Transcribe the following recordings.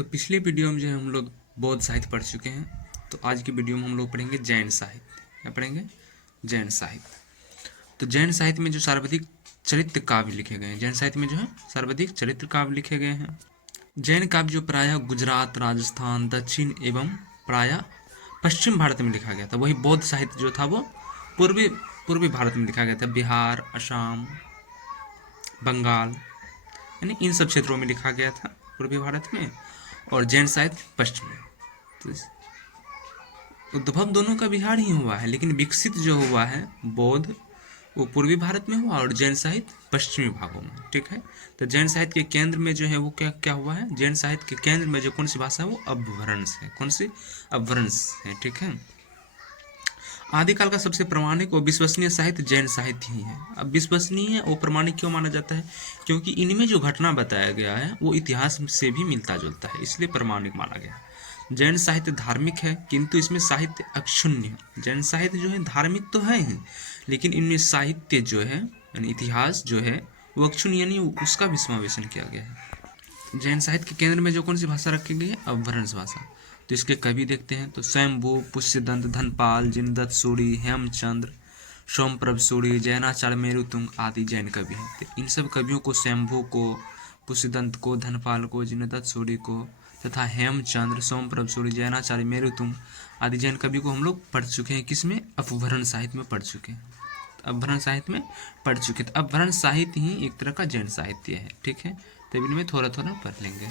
तो पिछले वीडियो में जो है हम लोग बौद्ध साहित्य पढ़ चुके हैं। तो आज की वीडियो में हम लोग पढ़ेंगे जैन साहित्य। क्या पढ़ेंगे? जैन साहित्य। तो जैन साहित्य में जो सर्वाधिक चरित्र काव्य लिखे गए हैं, जैन साहित्य में जो है सर्वाधिक चरित्र काव्य लिखे गए हैं। जैन काव्य जो प्रायः गुजरात, राजस्थान, दक्षिण एवं प्रायः पश्चिम भारत में लिखा गया था। वही बौद्ध साहित्य जो था वो पूर्वी पूर्वी भारत में लिखा गया था। बिहार, असम, बंगाल, यानी इन सब क्षेत्रों में लिखा गया था पूर्वी भारत में, और जैन साहित्य पश्चिम में। तो उद्भव दोनों का बिहार ही हुआ है, लेकिन विकसित जो हुआ है बौद्ध वो पूर्वी भारत में हुआ और जैन साहित्य पश्चिमी भागों में। ठीक है। तो जैन साहित्य के केंद्र में जो है वो क्या क्या हुआ है? जैन साहित्य के केंद्र में जो कौन सी भाषा है वो अपभ्रंश है। कौन सी? अपभ्रंश है। ठीक है। आदिकाल का सबसे प्रामाणिक और विश्वसनीय साहित्य जैन साहित्य ही है। अब विश्वसनीय और प्रामाणिक क्यों माना जाता है? क्योंकि इनमें जो घटना बताया गया है वो इतिहास से भी मिलता जुलता है, इसलिए प्रामाणिक माना गया। जैन साहित्य धार्मिक है, किंतु इसमें साहित्य अक्षुण्य है। जैन साहित्य जो है धार्मिक तो है ही, लेकिन इनमें साहित्य जो है यानी इतिहास जो है वो अक्षुण्य यानी उसका भी समावेशन किया गया है। जैन साहित्य के केंद्र में जो कौन सी भाषा रखी गई है? अपभ्रंश भाषा। तो इसके कवि देखते हैं तो स्वयंभू, पुष्यदंत, धनपाल, जिनदत्त सूरि, हेमचंद्र, सोमप्रभ सूरि, जैनाचार्य मेरुतुंग आदि जैन कवि हैं। तो इन सब कवियों को, स्वयंभू को, पुष्यदंत को, धनपाल को, जिनदत्त सूरि को तथा हेमचंद्र, सोमप्रभ सूरि, जैनाचार्य मेरुतुंग आदि जैन कवि को हम लोग पढ़ चुके हैं। किसमें? अपभ्रंश साहित्य में पढ़ चुके हैं। अपभ्रंश साहित्य में पढ़ चुके। तो अपभ्रंश साहित्य ही एक तरह का जैन साहित्य है। ठीक है। तो इनमें थोड़ा थोड़ा पढ़ लेंगे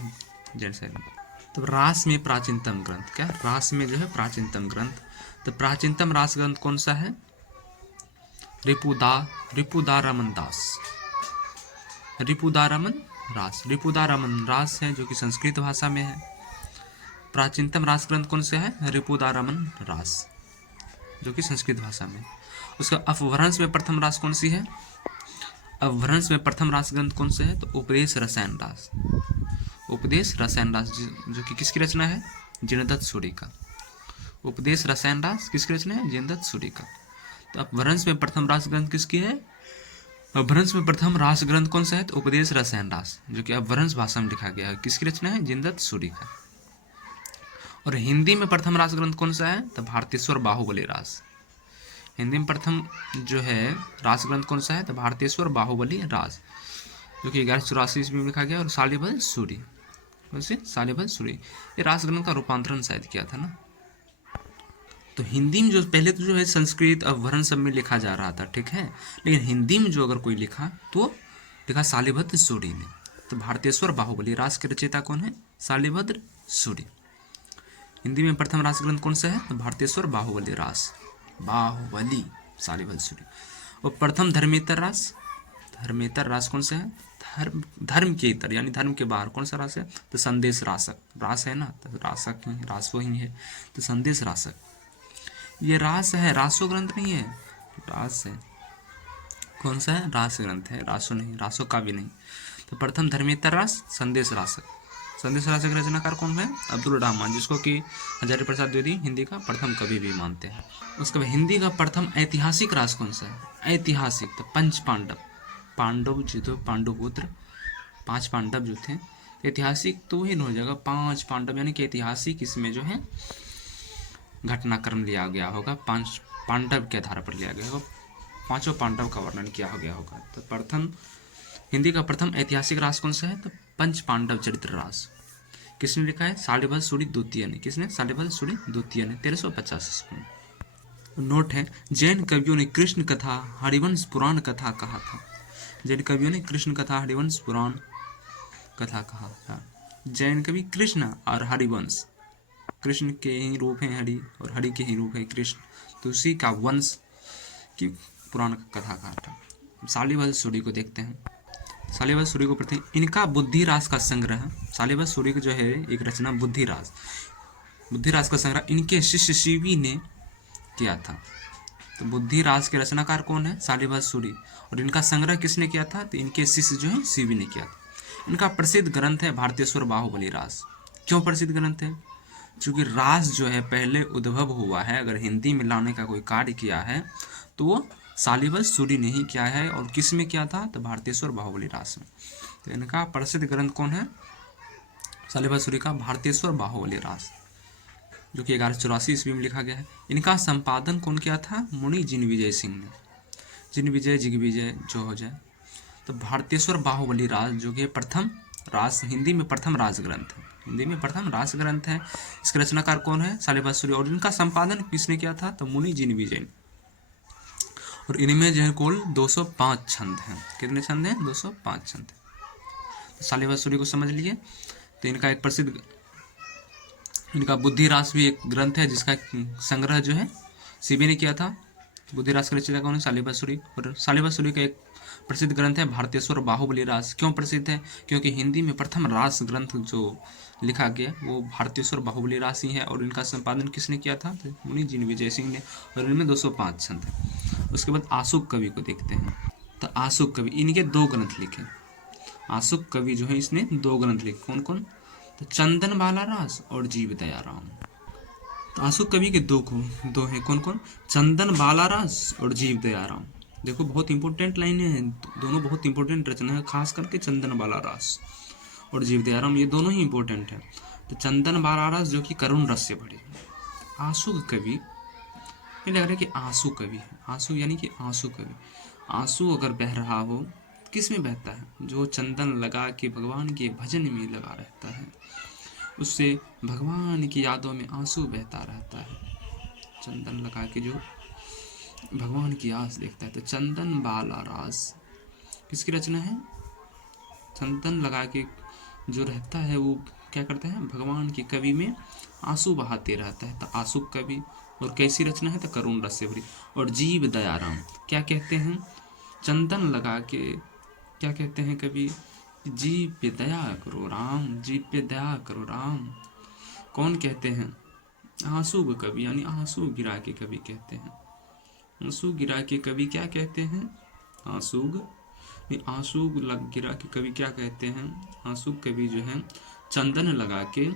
जैन साहित्य में। तो रास में प्राचीनतम ग्रंथ क्या? रास में जो है प्राचीनतम ग्रंथ। तो प्राचीनतम रास ग्रंथ कौन सा है? रिपुदारमन दास। रिपुदारमन रास। रिपुदारमन रास है जो कि संस्कृत भाषा में है। प्राचीनतम रास ग्रंथ कौन सा है? रिपुदारमन रास जो कि संस्कृत भाषा में। उसका अपभ्रंश में प्रथम रास कौन सी है? अपभ्रंश में प्रथम रास ग्रंथ कौन सा है? तो उपदेश रसायन रास। उपदेश रसायन रास जो कि किसकी रचना है? जिनदत्त सूरि का। उपदेश रसायन रास किसकी रचना है? जिनदत्त सूरि का। तो अपभ्रंश में प्रथम रास ग्रंथ किसकी है? अपभ्रंश में प्रथम रास ग्रंथ कौन सा है? तो उपदेश रसायन रास जो कि अपभ्रंश भाषा में लिखा गया है। किसकी रचना है? जिनदत्त सूरि का। और हिंदी में प्रथम रास ग्रंथ कौन सा है? तो भारतेश्वर बाहुबली रास। हिंदी में प्रथम जो है रास ग्रंथ कौन सा है? तो भारतेश्वर बाहुबली रास जो कि 1184 ईस्वी में लिखा गया। और शालिभद्र सूरि, वैसे शालिभद्र सूरि ये रास ग्रंथ का रूपांतरण शायद किया था ना। तो हिंदी में जो पहले तो जो है संस्कृत अपभ्रंश सब में लिखा जा रहा था। ठीक है। लेकिन हिंदी में जो अगर कोई लिखा तो लिखा शालिभद्र सूरि ने। तो भारतेश्वर बाहुबली रास के रचयिता कौन है? शालिभद्र सूरि। हिंदी में प्रथम रास ग्रंथ कौन सा है? तो भारतेश्वर बाहुबली रास। बाहुबली शालिभद्र सूरि। और प्रथम धर्मेतर रास। धर्मेतर रास कौन सा है? धर्म के इतर यानी धर्म के बाहर कौन सा रास है? तो संदेश रासक रास है ना। तो रासक ही रास वो ही है। तो संदेश रासक ये रास है, रासो ग्रंथ नहीं है, रास है। कौन सा है? रास ग्रंथ है, रासो नहीं, रासो काव्य नहीं। तो प्रथम धर्मेतर रास, संदेश रासक। संदेश रासक रचनाकार कौन है? अब्दुल रहमान, जिसको कि हजारी प्रसाद द्विवेदी हिंदी का प्रथम कवि भी मानते हैं। उसके बाद हिंदी का प्रथम ऐतिहासिक रास कौन सा है? ऐतिहासिक तो पंच पांडव। पांडव जो थे, पांडुपुत्र 5 पांडव जो थे। ऐतिहासिक तो ही हो जाएगा 5 पांडव, यानी कि ऐतिहासिक इसमें जो है घटनाक्रम लिया गया होगा, 5 पांडव के आधार पर लिया गया होगा, 5 पांडव का वर्णन किया गया होगा। तो प्रथम हिंदी का प्रथम ऐतिहासिक रास कौन सा है? तो पंच पांडव चरित्र रास। किसने लिखा है? शालिभद्र सूरि द्वितीय ने। किसने? शालिभद्र सूरि द्वितीय ने 1350 ईस्वी में। नोट है, जैन कवियों ने कृष्ण कथा, हरिवंश पुराण कथा कहा था। जैन कवियों ने कृष्ण कथा, हरिवंश पुराण कथा कहा था। जैन कवि कृष्ण और हरिवंश, कृष्ण के ही रूप है हरि और हरि के ही रूप है कृष्ण, तो उसी का वंश की पुराण कथा कहा था। शालिभद्र सूरि को देखते हैं। शालिभद्र सूरि को पढ़ते हैं। इनका बुद्धि रास का संग्रह, शालिभद्र सूरि का जो है एक रचना बुद्धि रास का संग्रह इनके शिष्य शिवी ने किया था। तो बुद्धि रास के रचनाकार कौन है? शालिभद्र सूरि। और इनका संग्रह किसने किया था? तो इनके शिष्य जो है शिवी ने किया था। इनका प्रसिद्ध ग्रंथ है भारतेश्वर बाहुबली रास। क्यों प्रसिद्ध ग्रंथ है? क्योंकि रास जो है पहले उद्भव हुआ है, अगर हिंदी में लाने का कोई कार्य किया है तो वो शालिभद्र सूरि ने ही किया है। और किस में किया था? तो भारतेश्वर बाहुबली रास में। तो इनका प्रसिद्ध ग्रंथ कौन है? सालिबासुरी का भारतेश्वर बाहुबली रास, जो कि 1184 ईस्वी में लिखा गया है। इनका संपादन कौन किया था? मुनि जिनविजय सिंह ने। जिनविजय जिगविजय जो हो जाए। तो भारतेश्वर बाहुबली रास जो कि प्रथम रास, हिंदी में प्रथम राज ग्रंथ है, हिंदी में प्रथम रास ग्रंथ है। इसके रचनाकार कौन है? सालिबासुरी। और इनका संपादन किसने किया था? तो मुनि जिनविजय। और इनमें जो है कुल 205 छंद हैं। कितने छंद हैं? 205 छंद। तो सालिबासुरी को समझ लिए। तो इनका एक प्रसिद्ध, इनका बुद्धिरास भी एक ग्रंथ है, जिसका संग्रह जो है सीबी ने किया था। बुद्धिरास का रचयिता कौन है? सालिबासुरी। और सालिबासुरी का एक प्रसिद्ध ग्रंथ है भारतेश्वर बाहुबली रास। क्यों प्रसिद्ध है? क्योंकि हिंदी में प्रथम रास ग्रंथ जो लिखा गया वो भारतेश्वर बाहुबली रास ही है। और इनका संपादन किसने किया था? तो मुनि जिनविजय सिंह ने। और इनमें 205 छंद है। उसके बाद आशुक कवि को देखते हैं। तो आशुक कवि, इनके 2 ग्रंथ लिखे। आशुक कवि जो है इसने 2 ग्रंथ लिखे। कौन कौन? तो चंदन बाला रास और जीव दयाराम। तो आशुक कवि के 2 हैं। कौन कौन? चंदन बाला रास और जीव दयाराम। देखो बहुत इंपॉर्टेंट लाइन है, दोनों बहुत इंपॉर्टेंट रचना है, खास करके चंदन बाला रास और जीव दयाराम, ये दोनों ही इंपॉर्टेंट है। तो चंदन बाला रास जो कि करुण रस से भरी। आशुक कवि, ये लग रहा है कि आंसू कवि है। आंसू यानी कि आंसू कवि। आंसू अगर बह रहा हो, किस में बहता है? जो चंदन लगा के भगवान के भजन में लगा रहता है, उससे भगवान की यादों में आंसू बहता रहता है। चंदन लगा के जो भगवान की आस देखता है। तो चंदन बाला रास किसकी रचना है? चंदन लगा के जो रहता है वो क्या करता है? भगवान की कवि में आंसू बहाते रहता है। तो आशुक कवि। और कैसी रचना है? तो करुण रस से भरी। और जीव दयाराम क्या कहते हैं? चंदन लगा के क्या कहते हैं कवि? जीव पे दया करो राम, जीव पे दया करो राम। कौन कहते हैं? आंसू कवि, यानी आंसू गिरा के कवि कहते हैं। आंसू गिरा के कवि क्या कहते हैं? आंसू गिरा के कवि क्या कहते हैं? आंसू कवि जो है चंदन लगा के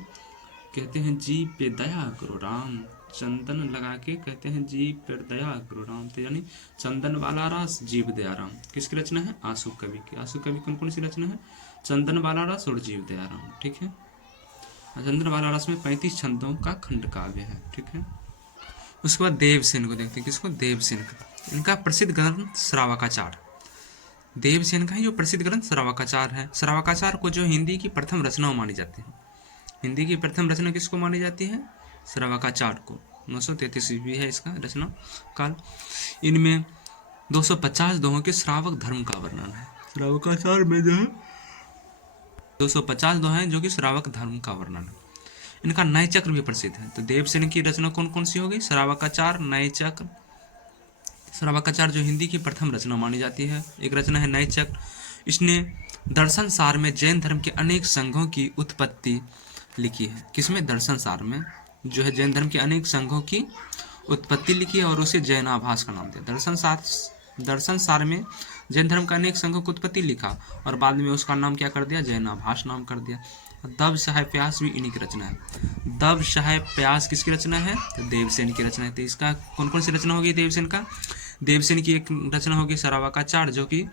कहते हैं जीव पे दया करो राम। चंदन लगा के कहते हैं जीव पर दया करो राम। तो यानी चंदन वाला रस, जीव दयाराम किसकी रचना है? आशु कवि की। आशु कवि कौन कौन सी रचना है? चंदन वाला रस और जीव दयाराम। ठीक है। चंदन वाला रस में 35 छंदों का खंड काव्य है। ठीक है। उसके बाद देवसेन को देखते हैं। किसको? देवसेन का। इनका प्रसिद्ध ग्रंथ श्रावकाचार। देवसेन का ही जो प्रसिद्ध ग्रंथ श्रावकाचार है। श्रावकाचार को जो हिंदी की प्रथम रचना मानी जाती है। हिंदी की प्रथम रचना किसको मानी जाती है? श्रावकाचार को। 933 ईस्वी है इसका रचना काल। इनमें 250 दोहों के श्रावक धर्म का वर्णन है। श्रावकाचार में जो है 250 दोहे हैं जो कि श्रावक धर्म का वर्णन है। इनका नय चक्र भी प्रसिद्ध है। तो देवसेन की रचना कौन कौन सी होगी? श्रावकाचार, नय चक्र। श्रावकाचार जो हिंदी की प्रथम रचना मानी जाती है। एक रचना है नय चक्र। इसने दर्शन सार में जैन धर्म के अनेक संघों की उत्पत्ति लिखी है। किसमें? दर्शन सार में जो है जैन धर्म के अनेक संघों की उत्पत्ति लिखी है और उसे जैनाभास का नाम दिया। दर्शन सार में जैन धर्म का अनेक संघों की उत्पत्ति लिखा और बाद में उसका नाम क्या कर दिया? जैनाभास नाम कर दिया। दब सहाय प्यास भी इन्हीं की रचना है। दब सहाय प्यास किसकी रचना है? तो देवसेन की रचना है। तो इसका कौन कौन सी रचना होगी देवसेन का? देवसेन की एक रचना होगी श्रावकाचार जो कि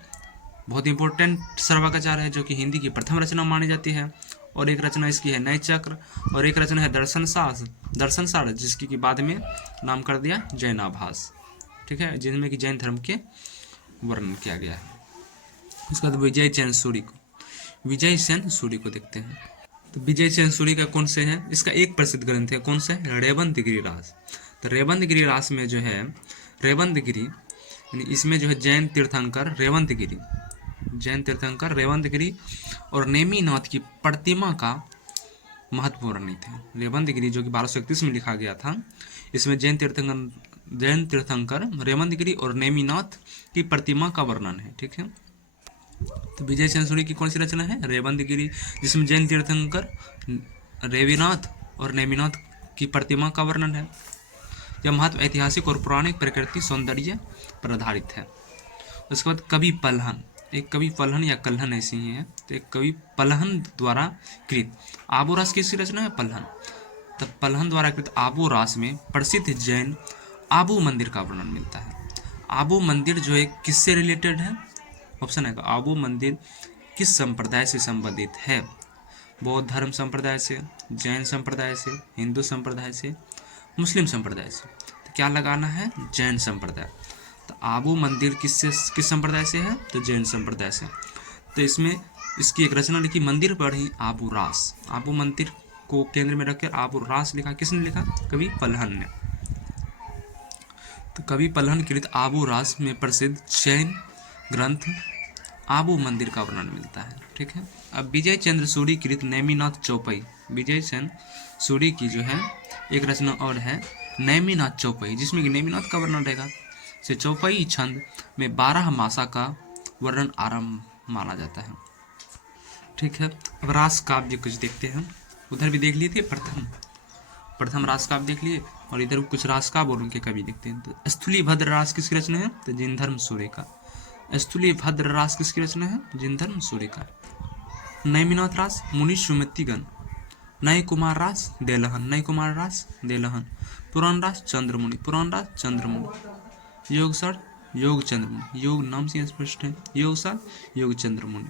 बहुत इंपॉर्टेंट श्रावकाचार है, जो कि हिंदी की प्रथम रचना मानी जाती है। और एक रचना इसकी है नय चक्र और एक रचना है दर्शन सार जिसकी की बाद में नाम कर दिया जैनाभास। ठीक है, जिनमें कि जैन धर्म के वर्णन किया गया है। उसके बाद विजय सेन सूरी को देखते हैं। तो विजय सेन सूरी का कौन से है? इसका एक प्रसिद्ध ग्रंथ है। कौन सा है? रेवंतगिरी रास। तो रेवंतगिरी रास में जो है रेवंतगिरी, इसमें जो है जैन तीर्थंकर रेवंतगिरी और नेमिनाथ की प्रतिमा का महत्वपूर्ण वर्णित है। रेवंतगिरी जो कि 1231 में लिखा गया था, इसमें जैन तीर्थंकर रेवंतगिरी और नेमिनाथ की प्रतिमा का वर्णन है। ठीक है। तो विजय सेन सूरी की कौन सी रचना है? रेवंतगिरी, जिसमें जैन तीर्थंकर रेविनाथ और नेमिनाथ की प्रतिमा का वर्णन है। यह महत्व ऐतिहासिक और पौराणिक प्रकृति सौंदर्य पर आधारित है। उसके बाद कवि पलहन, एक कवि पलहन या कल्हन ऐसे ही है। तो एक कवि पलहन द्वारा कृत आबो रास किसकी रचना है? पलहन। तो पलहन द्वारा कृत आबो रास में प्रसिद्ध जैन आबू मंदिर का वर्णन मिलता है। आबू मंदिर जो है किससे रिलेटेड है? ऑप्शन है आबू मंदिर किस संप्रदाय से संबंधित है? बौद्ध धर्म संप्रदाय से, जैन संप्रदाय से, हिंदू संप्रदाय से, मुस्लिम संप्रदाय से। तो क्या लगाना है? जैन संप्रदाय। तो आबू मंदिर किस संप्रदाय से है? तो जैन संप्रदाय से। तो इसमें इसकी एक रचना लिखी, मंदिर पढ़ी आबू रास। आबू मंदिर को केंद्र में रखकर आबू रास लिखा। किसने लिखा? कवि पलहन ने। तो कवि पलहन कृत आबू रास में प्रसिद्ध जैन ग्रंथ आबू मंदिर का वर्णन मिलता है। ठीक है। अब विजय चंद्र सूरी कृत नेमिनाथ चौपाई, विजय चंद्र सूरी की जो है एक रचना और है नेमिनाथ चौपाई, जिसमें कि नेमिनाथ का वर्णन रहेगा। से चौपाई छंद में 12 मासा का वर्णन आरंभ माना जाता है। ठीक है। अब रास काव्य कुछ देखते हैं। उधर भी देख लिए थे, प्रथम रास काव्य देख लिए, और इधर कुछ रास काव्य और उनके कवि देखते हैं। तो स्थूली भद्र रास किसकी रचना है? तो जिनधर्म सूर्य का। स्थूली भद्र रास किसकी रचना है? जिनधर्म सूर्य का। नैमिनाथ रास मुनि सुमतिगण। नय कुमार रास देलहन, नय कुमार रास देलहन। पुराण रास चंद्रमुनि, पुराण रास चंद्रमुनि। योगसार योग चंद्रमुनि, योग नाम से स्पष्ट है, योगसार योग चंद्रमुनि।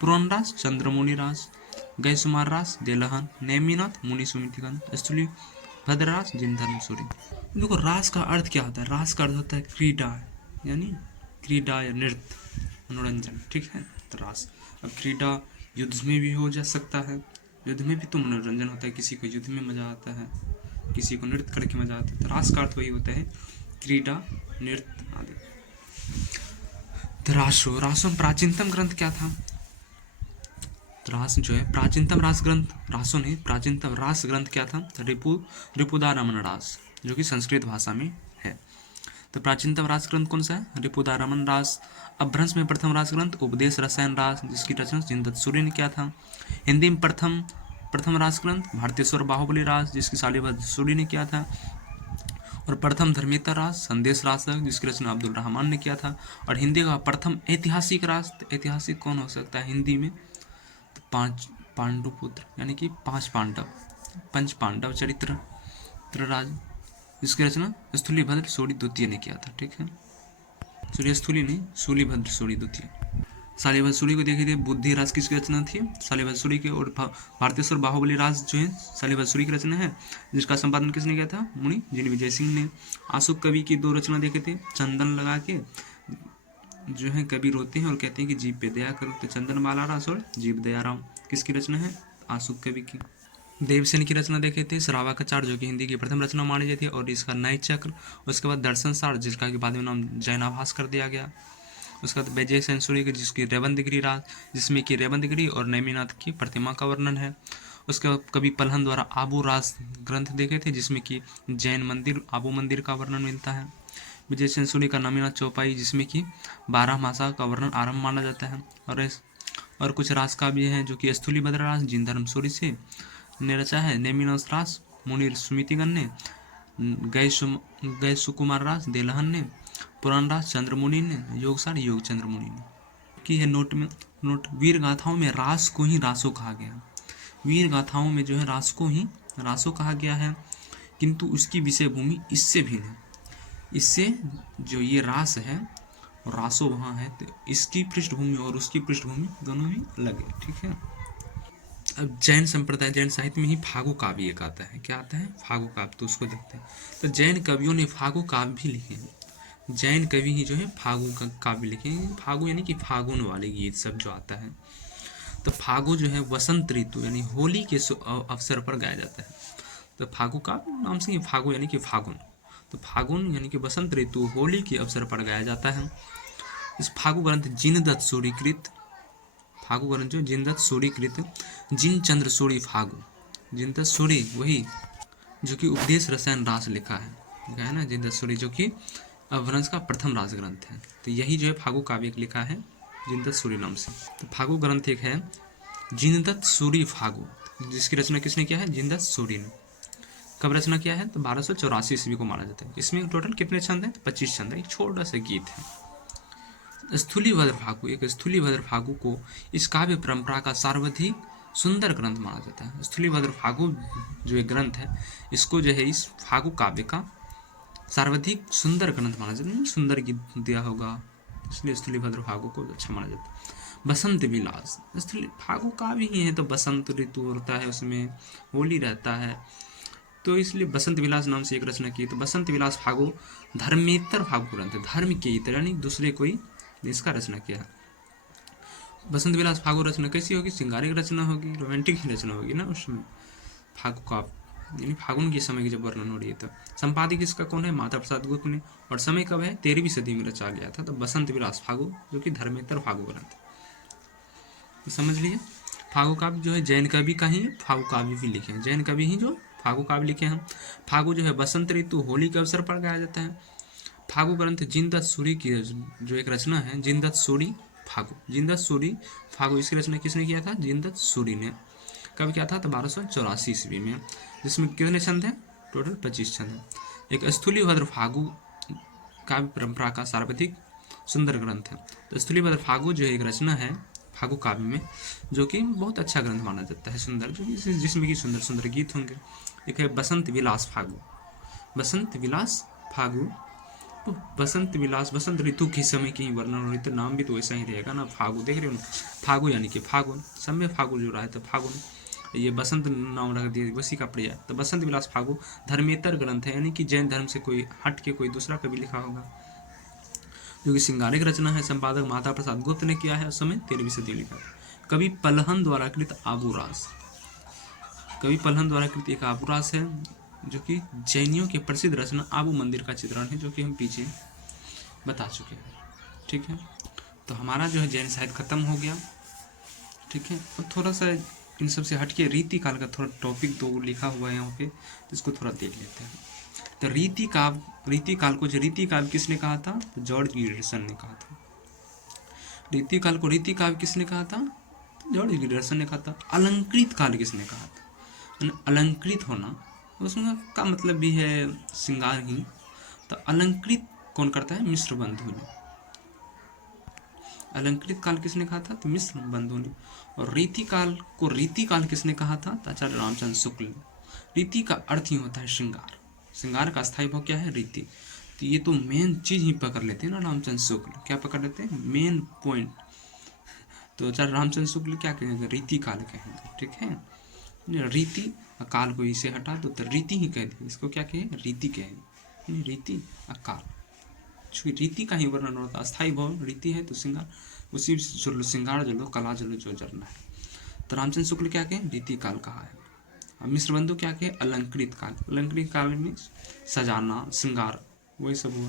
पुराण रास चंद्रमुनि रास। गय सुमार रास देलहन। नेमिनाथ मुनि सुमितिगण। स्थूली भद्र रास जिनधर्म सूर्य। देखो रास का अर्थ क्या होता है? रास का अर्थ होता है क्रीडा, यानी क्रीडा या नृत्य, मनोरंजन। ठीक है। तो रास, अब क्रीडा युद्ध में भी हो जा सकता है, युद्ध में भी तो मनोरंजन होता है, किसी को युद्ध में मजा आता है, किसी को नृत्य करके मजा आता है। तो रास का अर्थ वही होता है क्रीडा, नृत्य आदि। तो रासो, रासो में प्राचीनतम ग्रंथ क्या था? रास जो है प्राचीनतम रास ग्रंथ, रासो नहीं, प्राचीनतम रास ग्रंथ क्या था? रिपुदारमण रास, जो कि संस्कृत भाषा में है। तो प्राचीनतम रास ग्रंथ कौन सा है? रिपुदारमण रास। अपभ्रंश में प्रथम रास ग्रंथ उपदेश रसायन रास, जिसकी रचना जिनदत्त सूर्य ने किया था। हिंदी में प्रथम रास ग्रंथ भारतेश्वर बाहुबली रास, जिसकी शालिभद्र सूर्य ने किया था। और प्रथम धर्मेतर रास संदेश रास, जिसकी रचना अब्दुल रहमान ने किया था। और हिंदी का प्रथम ऐतिहासिक रास, ऐतिहासिक कौन हो सकता है हिंदी में? तो 5 पांडुपुत्र, यानी कि 5 पांडव, पंच पांडव चरित्र राज, जिसकी रचना स्थूलीभद्र सूरी द्वितीय ने किया था। ठीक है। सूर्य स्थूली नहीं, शूलिभद्र सूरी द्वितीय। शालिभद्र सूरी को देखिए थे, बुद्धि रास किसकी रचना थी? शालिभद्र सूरी की। और भारतेश्वर बाहुबली रास जो है शालिभद्र सूरी की रचना है, जिसका संपादन किसने किया था? मुनि जिनविजय सिंह ने। आशुक कवि की 2 रचना देखे थे, चंदन लगा के जो है कवि रोते हैं और कहते हैं कि जीव पे दया करो। तो चंदन माला रास और जीव दयाराम किसकी रचना है? आशुक कवि की। देवसेन की रचना देखे थे, श्रावकाचार, जो कि हिंदी की प्रथम रचना मानी जाती है, और इसका नय चक्र। उसके बाद दर्शन सार, जिसका कि बाद में नाम जैनाभास कर दिया गया। उसके बाद विजय सेंसुरी की, जिसकी रेवंतगिरी रास, जिसमें कि रेवंतगिरी और नैमिनाथ की प्रतिमा का वर्णन है। उसके बाद कवि पलहन द्वारा आबू रास ग्रंथ देखे थे, जिसमें कि जैन मंदिर आबू मंदिर का वर्णन मिलता है। विजय सेंसुरी का नैमिनाथ चौपाई, जिसमें कि 12 मासा का वर्णन आरंभ माना जाता है। और कुछ रास काव्य हैं जो कि स्थूलीभद्र रास जिनधर्म सूरी से ने रचा है। नेमिनाथ रास मुनि सुमितिगण ने। गय सुकुमार रास देलहन ने। पुराण रास चंद्रमुनि ने। योगसार योग चंद्रमुनि ने की है। नोट वीर गाथाओं में रास को ही रासो कहा गया। वीर गाथाओं में जो है रास को ही रासो कहा गया है, किंतु उसकी विषय भूमि इससे भिन्न है। इससे जो ये रास है रासो वहाँ है, तो इसकी पृष्ठभूमि और उसकी पृष्ठभूमि दोनों ही अलग है। ठीक है। अब जैन संप्रदाय, जैन साहित्य में ही फागु काव्य एक आता है। क्या आता है? फागु काव्य। तो उसको देखते हैं। तो जैन कवियों ने फागु काव्य भी लिखे हैं। जैन कवि ही जो है फागु का काव्य लिखे हैं। फागु यानी कि फागुन वाले गीत सब जो आता है। तो फागु जो है वसंत ऋतु यानी होली के अवसर पर गाया जाता है। तो फागु काव्य नाम से ही फागु यानी कि फागुन। तो फागुन यानी कि वसंत ऋतु होली के अवसर पर गाया जाता है। इस फागु ग्रंथ जिनदत्त सूरीकृत, फागु ग्रंथ जो जिनदत्त सूरीकृत, जिन चंद्र सूरी फागु, जिनदत्त सूरी वही जो कि उपदेश रसायन रास लिखा है ना, जिनदत्त सूरी, जो कि अपभ्रंश का प्रथम रास ग्रंथ है। तो यही जो है फागु काव्य लिखा है जिनदत्त सूरी नाम से। तो फागु ग्रंथ एक है जिनदत्त सूरी फागु, जिसकी रचना किसने किया है? जिनदत्त सूरी ने। कब रचना किया है? तो 1284 ईस्वी को माना जाता है। इसमें टोटल कितने छंद हैं? तो 25 छंद है। एक छोटा सा गीत है। स्थूलीभद्र फागु, एक स्थूलीभद्र फागु को इस काव्य परंपरा का सर्वाधिक सुंदर ग्रंथ माना जाता है। स्थूलीभद्र फागु जो एक ग्रंथ है, इसको जो है इस फागु काव्य का सर्वाधिक सुंदर ग्रंथ माना जाता है। सुंदर गीत दिया होगा, इसलिए स्थूलीभद्र फागु को अच्छा माना जाता है। बसंत विलास स्थूली फागु काव्य ही है, तो बसंत ऋतु होता है, उसमें होली रहता है, तो इसलिए बसंत विलास नाम से एक रचना की। तो बसंत विलास फागु धर्मेतर फागु ग्रंथ, धर्म के इतर यानी दूसरे कोई इसका रचना किया। बसंत विलास फागु रचना कैसी होगी? श्रृंगारिक रचना होगी, रोमांटिक ही रचना होगी ना उसमें। फागु का यानी फागुन के समय की जब वर्णन हो रही है, तो संपादक इसका कौन है? माता प्रसाद गुप्त ने। और समय कब है? 13वीं सदी में रचा गया था। तो बसंत विलास फागु जो कि धर्मेतर फागु ग्रंथ, तो समझ लीजिए। फागु काव्य जो है जैन कवि का ही फागु काव्य भी लिखे हैं, जैन कवि ही जो फागु काव्य लिखे हैं। फागु जो है बसंत ऋतु होली के अवसर पर गाया जाता है। फागु ग्रंथ जिनदत्त सूरी की जो एक रचना है, जिनदत्त सूरी फागु, जिनदत्त सूरी फागु, इसकी रचना किसने किया था? जिनदत्त सूरी ने। कब किया था? तो 1284 ईस्वी में। जिसमें कितने छंद हैं? टोटल 25 छंद हैं। एक स्थूलीभद्र फागु काव्य परंपरा का सर्वाधिक सुंदर ग्रंथ है। तो स्थूलीभद्र फागु जो एक रचना है फागु काव्य में, जो कि बहुत अच्छा ग्रंथ माना जाता है, सुंदर, जो जिसमें कि सुंदर सुंदर गीत होंगे। एक है बसंत विलास फागु, बसंत विलास फागु। तो बसंत विलास बसंत ऋतु के समय की वर्णन हो रही, तो नाम भी तो वैसा ही रहेगा ना, फागु, देख रहे हो ना, फागु यानी कि फागुन, समय फागु जो रहा है तो फागुन, ये बसंत नाम रख दिया, उसी का प्रयास। तो बसंत विलास फागु धर्मेतर ग्रंथ है, यानी कि जैन धर्म से कोई हट के कोई दूसरा कवि लिखा होगा, जो कि श्रृंगारिक रचना है। संपादक माता प्रसाद गुप्त ने किया है, उस समय 13वीं सदी में लिखा। कवि पलहन द्वारा कृत आबूरास, कवि पलहन द्वारा कृत एक आबूरास है, जो कि जैनियों के प्रसिद्ध रचना आबू मंदिर का चित्रण है, जो कि हम पीछे बता चुके हैं। ठीक है, तो हमारा जो है जैन साहित्य खत्म हो गया। ठीक है, और थोड़ा सा इन सब से हटके रीति काल का थोड़ा टॉपिक दो लिखा हुआ है यहाँ पे, इसको थोड़ा देख लेते हैं। तो रीति काल को जो रीति काव्य किसने कहा था? तो जॉर्ज गिडर्सन ने कहा था। रीति काल को रीति काव्य किसने कहा था? तो जॉर्ज गिडर्सन ने कहा था। अलंकृत काल किसने कहा था? अलंकृत होना, उसमें का मतलब भी है श्रृंगार ही। तो अलंकृत कौन करता है? मिश्र बंधु ने। अलंकृत काल किसने कहा था? तो मिश्र बंधु ने। और रीति काल को रीति काल किसने कहा था? तो आचार्य रामचंद्र शुक्ल ने। रीति का अर्थ ही होता है श्रृंगार, श्रृंगार का स्थायी भाव क्या है? रीति। तो ये तो मेन चीज ही पकड़ लेते हैं ना रामचंद्र शुक्ल, क्या पकड़ लेते हैं? Main point. तो आचार्य रामचंद्र शुक्ल क्या कहेंगे? रीति काल कहेंगे। ठीक है, रीति काल को इसे हटा दो तो रीति ही कह देंगे, इसको क्या कहें? रीति कहेंगे। रीति अकाल, रीति का ही वर्णन होता है, अस्थायी भाव रीति है, तो श्रृंगार, उसी श्रृंगार जो लो, कला जो लो, जो जरना है। तो रामचंद्र शुक्ल क्या कहें? रीति काल कहा है। अब मिश्र बंधु क्या कहे? अलंकृत काल। अलंकृत काल में सजाना, श्रृंगार, वही सब हुआ।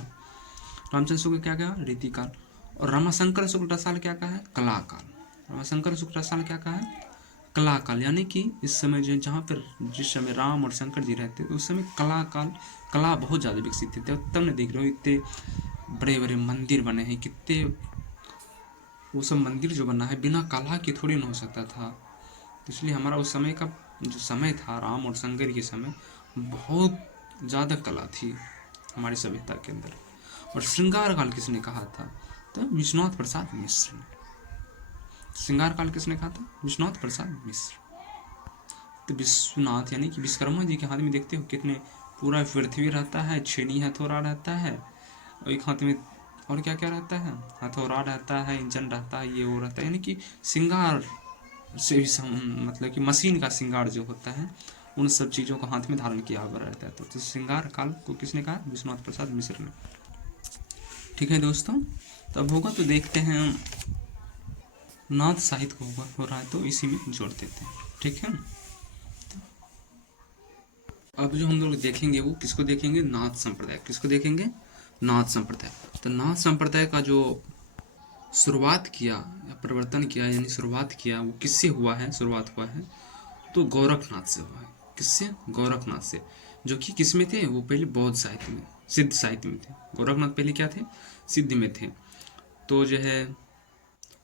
रामचंद्र शुक्ल क्या कहा? रीति काल। और रमाशंकर शुक्ल रसाल क्या कहा है? कला काल। रमाशंकर शुक्ल रसाल क्या कहा है? कला काल, यानी कि इस समय जो जहाँ पर जिस समय राम और शंकर जी रहते थे उस समय कला काल, कला बहुत ज़्यादा विकसित थी। तब ने देख रहे हो इतने बड़े बड़े मंदिर बने हैं, कितने, वो सब मंदिर जो बना है बिना कला के थोड़ी ना हो सकता था। तो इसलिए हमारा उस समय का जो समय था, राम और शंकर के समय, बहुत ज़्यादा कला थी हमारी सभ्यता के अंदर। और श्रृंगार काल किसने कहा था? तो विश्वनाथ प्रसाद मिश्र ने। श्रृंगार काल किसने कहा था? विश्वनाथ प्रसाद मिश्र। तो विश्वनाथ यानी कि विश्वकर्मा जी के हाथ में देखते हो कितने, पूरा पृथ्वी रहता है, छेनी हथौड़ा रहता है, और एक हाथ में और क्या क्या रहता है? हथौड़ा रहता है, इंजन रहता है, ये वो रहता है, यानी कि श्रृंगार से भी मतलब कि मशीन का श्रृंगार जो होता है, उन सब चीज़ों को हाथ में धारण किया हुआ रहता है। तो श्रृंगार काल को किसने कहा? विश्वनाथ प्रसाद मिश्र ने। ठीक है दोस्तों, तब होगा तो देखते हैं, नाथ साहित्य को हो रहा है तो इसी में जोड़ देते हैं। ठीक है, अब जो हम लोग देखेंगे वो किसको देखेंगे? नाथ संप्रदाय। किसको देखेंगे? नाथ संप्रदाय। तो नाथ संप्रदाय का जो शुरुआत किया या प्रवर्तन किया, यानी शुरुआत किया, वो किससे हुआ है? शुरुआत हुआ है तो गोरखनाथ से हुआ है। किससे? गोरखनाथ से, जो कि किस में थे? वो पहले बौद्ध साहित्य में, सिद्ध साहित्य में थे। गोरखनाथ पहले क्या थे? सिद्ध में थे। तो जो है,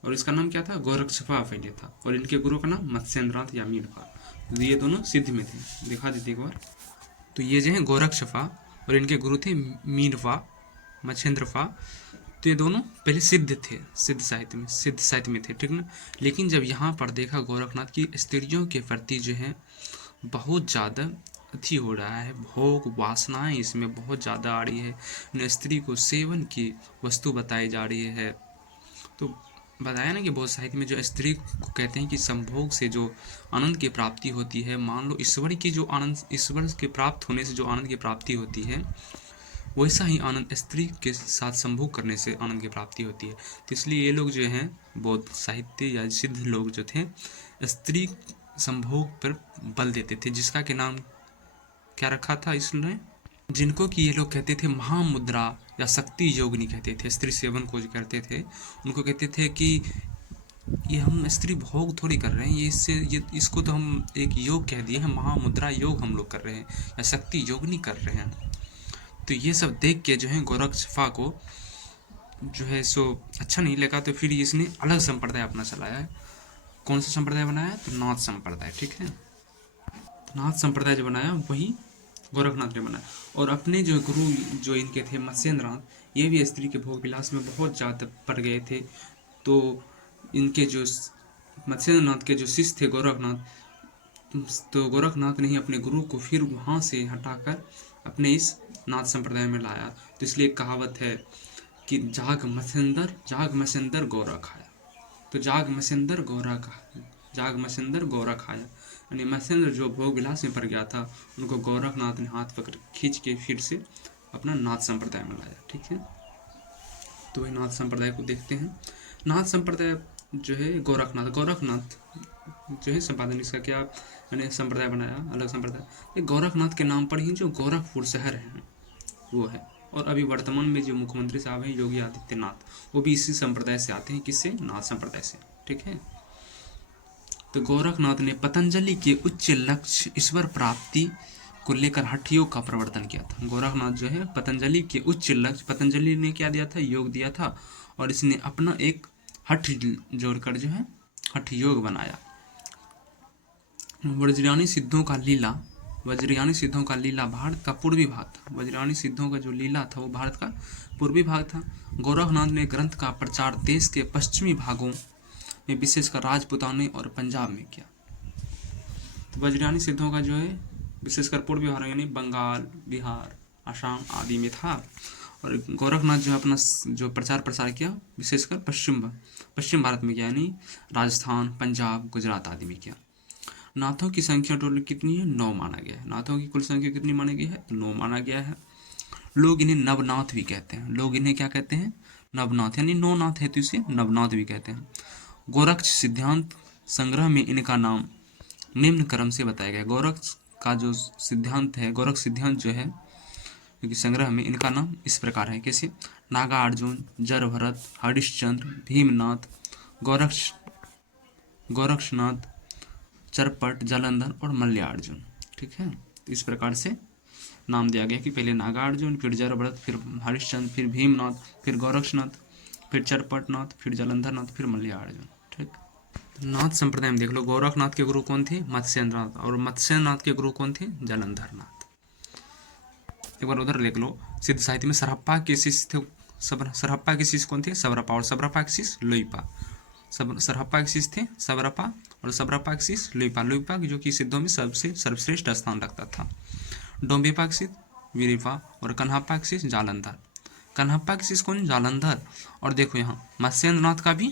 और इसका नाम क्या था? गोरक्षपा पहले था, और इनके गुरु का नाम मत्स्येंद्रनाथ या मीनफा। तो ये दोनों सिद्ध में थे। दिखा देते एक बार। तो ये जो है गोरक्षपा, और इनके गुरु थे मीनफा, मच्छेंद्रफा। तो ये दोनों पहले सिद्ध थे, सिद्ध साहित्य में थे। ठीक ना। लेकिन जब यहाँ पर देखा गोरखनाथ की स्त्रियों के प्रति जो है बहुत ज़्यादा अति हो रहा है, भोग वासनाएं इसमें बहुत ज़्यादा आ रही है, स्त्री को सेवन की वस्तु बताई जा रही है, तो बताया ना कि बौद्ध साहित्य में जो स्त्री को कहते हैं कि संभोग से जो आनंद की प्राप्ति होती है, मान लो ईश्वर की जो आनंद, ईश्वर के प्राप्त होने से जो आनंद की प्राप्ति होती है, वैसा ही आनंद स्त्री के साथ संभोग करने से आनंद की प्राप्ति होती है। तो इसलिए ये लोग जो हैं बौद्ध साहित्य या सिद्ध लोग जो थे, स्त्री संभोग पर बल देते थे, जिसका के नाम क्या रखा था इसने, जिनको कि ये लोग कहते थे महामुद्रा या शक्ति योगिनी कहते थे। स्त्री सेवन को जो करते थे उनको कहते थे कि ये हम स्त्री भोग थोड़ी कर रहे हैं, ये इसको तो हम एक योग कह दिए हैं, महामुद्रा योग हम लोग कर रहे हैं या शक्ति योगिनी कर रहे हैं। तो ये सब देख के जो है गोरक्षपा को जो है सो अच्छा नहीं लगा, तो फिर इसने अलग संप्रदाय अपना चलाया है। कौन सा संप्रदाय बनाया? तो नाथ संप्रदाय। ठीक है, तो नाथ संप्रदाय जो बनाया वही गोरखनाथ ने बनाया। और अपने जो गुरु जो इनके थे मत्स्येंद्रनाथ, ये भी स्त्री के भोग विलास में बहुत ज़्यादा पड़ गए थे। तो इनके जो मत्स्येंद्रनाथ के जो शिष्य थे गोरखनाथ, तो गोरखनाथ ने ही अपने गुरु को फिर वहाँ से हटाकर अपने इस नाथ संप्रदाय में लाया। तो इसलिए एक कहावत है कि जाग मसेंदर गौरा खाया। तो जाग मसेंदर गौरा खाया, यानी मसेंद्र जो भोग विलास में पड़ गया था, उनको गोरखनाथ ने हाथ पकड़ खींच के फिर से अपना नाथ संप्रदाय में लाया। ठीक है, तो वही नाथ संप्रदाय को देखते हैं। नाथ संप्रदाय जो है गोरखनाथ जो है संपादन इसका क्या मैंने संप्रदाय बनाया, अलग संप्रदाय, ये गोरखनाथ के नाम पर ही जो गोरखपुर शहर है वो है। और अभी वर्तमान में जो मुख्यमंत्री साहब हैं योगी आदित्यनाथ, वो भी इसी संप्रदाय से आते हैं। किससे? नाथ संप्रदाय से। ठीक है, तो गोरखनाथ ने पतंजलि के उच्च लक्ष्य ईश्वर प्राप्ति को लेकर हठ योग का प्रवर्तन किया था। गोरखनाथ जो है पतंजलि के उच्च लक्ष्य, पतंजलि ने क्या दिया था? योग दिया था, और इसने अपना एक हठ जोड़कर जो है हठ योग बनाया। वज्रयानी सिद्धों का लीला भारत का पूर्वी भाग था। वज्रयानी सिद्धों का जो लीला था वो भारत का पूर्वी भाग था। गोरखनाथ ने ग्रंथ का प्रचार देश के पश्चिमी भागों में विशेषकर राजपूताने और पंजाब में किया। तो वज्रयानी सिद्धों का जो है विशेषकर पूर्वी भाग यानी बंगाल, बिहार, असम आदि में था। और गोरखनाथ जो अपना जो प्रचार प्रसार किया विशेषकर पश्चिम भारत में किया, यानी राजस्थान, पंजाब, गुजरात आदि में किया। नाथों की संख्या टोटल कितनी है? 9 माना गया है। नाथों की कुल संख्या कितनी मानी गई है? 9 माना गया है। लोग इन्हें नवनाथ भी कहते हैं। लोग इन्हें क्या कहते हैं? नवनाथ, यानी 9 नाथ है तो इसे नवनाथ भी कहते हैं। गोरक्ष सिद्धांत संग्रह में इनका नाम निम्न क्रम से बताया गया। गोरक्ष का जो सिद्धांत है, गोरक्ष सिद्धांत जो है क्योंकि संग्रह में इनका नाम इस प्रकार है। कैसे? नागार्जुन, जरभरत, हरिश्चंद्र, भीमनाथ, गोरक्षनाथ, चरपट, जालंधर और मल्ल्यार्जुन। ठीक है, तो इस प्रकार से नाम दिया गया कि पहले नागार्जुन, फिर जरभरत, फिर हरिश्चंद्र, फिर भीमनाथ, फिर गोरक्षनाथ, फिर चरपटनाथ, फिर जालंधरनाथ, फिर मल्ल्यार्जुन। ठीक, नाथ संप्रदाय में देख लो, गोरखनाथ के गुरु कौन थे? मत्स्येंद्रनाथ, और मत्स्येंद्रनाथ के गुरु कौन थे? जालंधरनाथ। एक बार उधर देख लो, सिद्ध साहित्य में सरहप्पा के शिष्य थे। सरहप्पा के शिष्य कौन थे? सबरपा, और सबरपा के शिष्य लोईपा। सरहप्पा के शिष्य थे सबरपा, और सबरपा के शिष्य लोईपा जो कि सिद्धों में सबसे सर्वश्रेष्ठ स्थान रखता था। डोंबेपा के शिष्य वीरेपा, और कन्हप्पा के शिष्य जालंधर। कन्हप्पा के शिष्य कौन? जालंधर। और देखो यहाँ मत्स्येंद्रनाथ का भी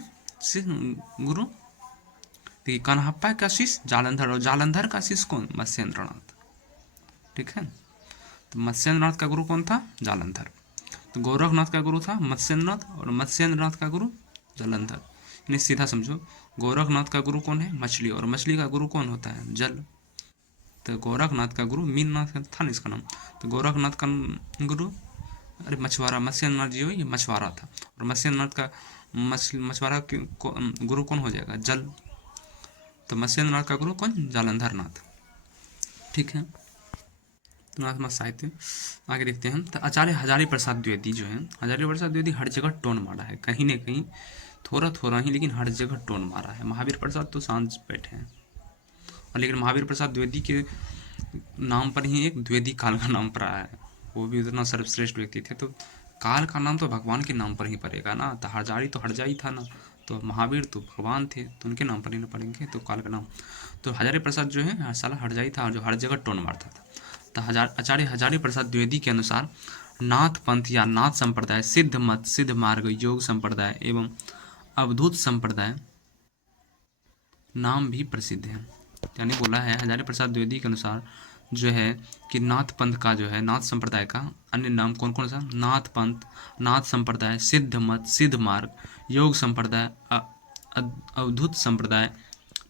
गुरु, देखिए कन्हप्पा का शिष्य जालंधर, और जालंधर का शिष्य कौन? मत्स्येंद्रनाथ। ठीक है, तो मत्स्येंद्रनाथ का गुरु कौन था? जालंधर। तो गोरखनाथ का गुरु था मत्स्येंद्रनाथ, और मत्स्येंद्रनाथ का गुरु जालंधर। इन्हें सीधा समझो, गोरखनाथ का गुरु कौन है? मछली, और मछली का गुरु कौन होता है? जल। तो गोरखनाथ का गुरु मीननाथ था ना इसका नाम, तो गोरखनाथ का गुरु अरे मछुआरा, मत्स्येंद्रनाथ जी हो ये मछुआरा था, और मत्स्येंद्रनाथ का मछुआरा गुरु कौन हो जाएगा? जल। तो मत्स्येंद्रनाथ का गुरु कौन? जालंधरनाथ। ठीक है, तो नाथ साहित्य आगे देखते हैं हम। तो आचार्य हजारी प्रसाद द्विवेदी जो है, हजारी प्रसाद द्विवेदी हर जगह टोन मारा है, कहीं न कहीं थोड़ा ही, लेकिन हर जगह टोन मारा है। महावीर प्रसाद तो सांझ बैठे हैं, और लेकिन महावीर प्रसाद द्विवेदी के नाम पर ही एक द्विवेदी काल का नाम पड़ा है। वो भी उतना सर्वश्रेष्ठ व्यक्ति थे, तो काल का नाम तो भगवान के नाम पर ही पड़ेगा ना। तो हजारी तो हरजाई था ना, तो महावीर तो भगवान थे, तो उनके नाम पर ही ना पड़ेंगे, तो काल का नाम। तो हजारी प्रसाद जो है हर साल हरजाई था, जो हर जगह टोन मारता था। तो आचार्य हजारी प्रसाद द्विवेदी के अनुसार नाथ पंथ या नाथ संप्रदाय सिद्ध मत, सिद्ध मार्ग, योग संप्रदाय एवं अवधूत संप्रदाय नाम भी प्रसिद्ध है। यानी बोला है हजारी प्रसाद द्विवेदी के अनुसार जो है कि नाथ पंथ का जो है, नाथ संप्रदाय का अन्य नाम कौन कौन सा? नाथ पंथ, नाथ संप्रदाय, सिद्ध मत, सिद्ध मार्ग, योग संप्रदाय, अवधूत संप्रदाय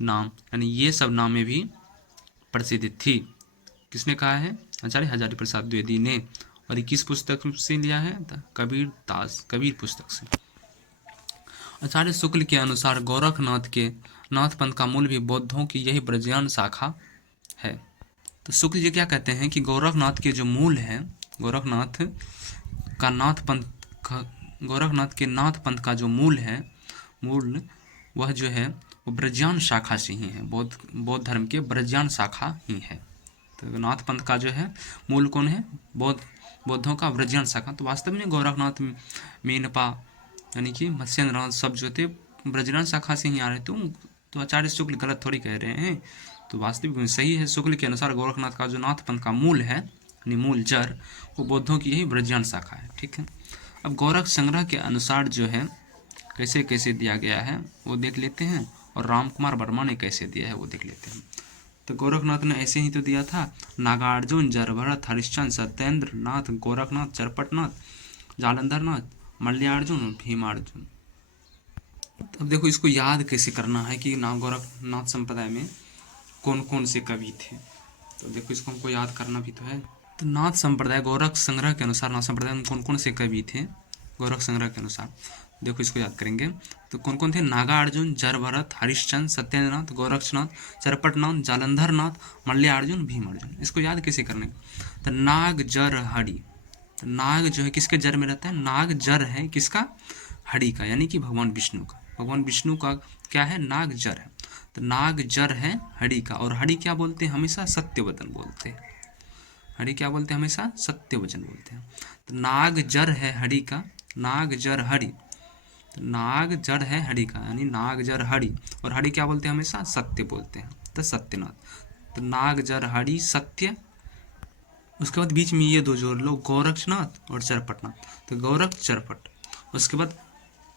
नाम, यानी ये सब नामें भी प्रसिद्ध थी। किसने कहा है? आचार्य हजारी प्रसाद द्विवेदी ने। और ये किस पुस्तक से लिया है? कबीर पुस्तक से। आचार्य शुक्ल के अनुसार गोरखनाथ के नाथ पंथ का मूल भी बौद्धों की यही ब्रजयान शाखा है। तो शुक्ल जी क्या कहते हैं कि गोरखनाथ के जो मूल है, गोरखनाथ के नाथ पंथ का जो मूल है, वह जो है वो ब्रजयान शाखा से ही है, बौद्ध धर्म के ब्रजयान शाखा ही है। तो नाथ पंथ का जो है मूल कौन है? बौद्धों का ब्रजयान शाखा। तो वास्तव में गोरखनाथ, मेनपा यानी कि मत्स्येंद्रनाथ सब जो थे ब्रजयान शाखा से ही आ रहे। तो आचार्य शुक्ल गलत थोड़ी कह रहे हैं, तो वास्तविक में सही है। शुक्ल के अनुसार गोरखनाथ का जो नाथ पंथ का मूल है, यानी मूल जड़, वो बौद्धों की यही ब्रजयान शाखा है। ठीक है। अब गोरख संग्रह के अनुसार जो है कैसे कैसे दिया गया है वो देख लेते हैं, और रामकुमार वर्मा ने कैसे दिया है वो देख लेते हैं। तो गोरखनाथ ने ऐसे ही तो दिया था, नागार्जुन, जरभरत, हरिश्चंद्र, सत्येंद्र नाथ, गोरखनाथ, चरपटनाथ, जालंधरनाथ, मल्यार्जुन, भीमार्जुन। अब देखो इसको याद कैसे करना है कि गोरखनाथ संप्रदाय में कौन कौन से कवि थे। तो देखो इसको हमको याद करना भी तो है। तो नाथ संप्रदाय गोरख संग्रह के अनुसार नाथ संप्रदाय में कौन कौन से कवि थे गोरख संग्रह के अनुसार, देखो इसको याद करेंगे। तो कौन कौन थे? नागार्जुन, जरभरत, हरिश्चंद्र, सत्येंद्रनाथ, गोरक्षनाथ, चरपटनाथ, जालंधरनाथ, मल्यार्जुन, भीमार्जुन। इसको याद कैसे करने? तो नाग जर हरि, तो नाग जो है किसके जर में रहता है? नाग जर है किसका? हरि का, यानी कि भगवान विष्णु का। भगवान विष्णु का क्या है? नाग जर है। तो नाग जर है हरि का, और हरि क्या बोलते हैं? हमेशा सत्यवचन बोलते हैं। हरि क्या बोलते हैं? हमेशा सत्यवचन बोलते हैं। तो नाग जर है हरि का, नाग जर हरि, तो नाग जड़ है हरि का, यानी नाग जर हरि, और हरि क्या बोलते हैं? हमेशा सत्य बोलते हैं। तो सत्यनाथ, तो नाग जर हरि सत्य। उसके बाद बीच में ये दो जोड़ लो, गोरक्षनाथ और चरपटनाथ, तो गोरख चरपट। उसके बाद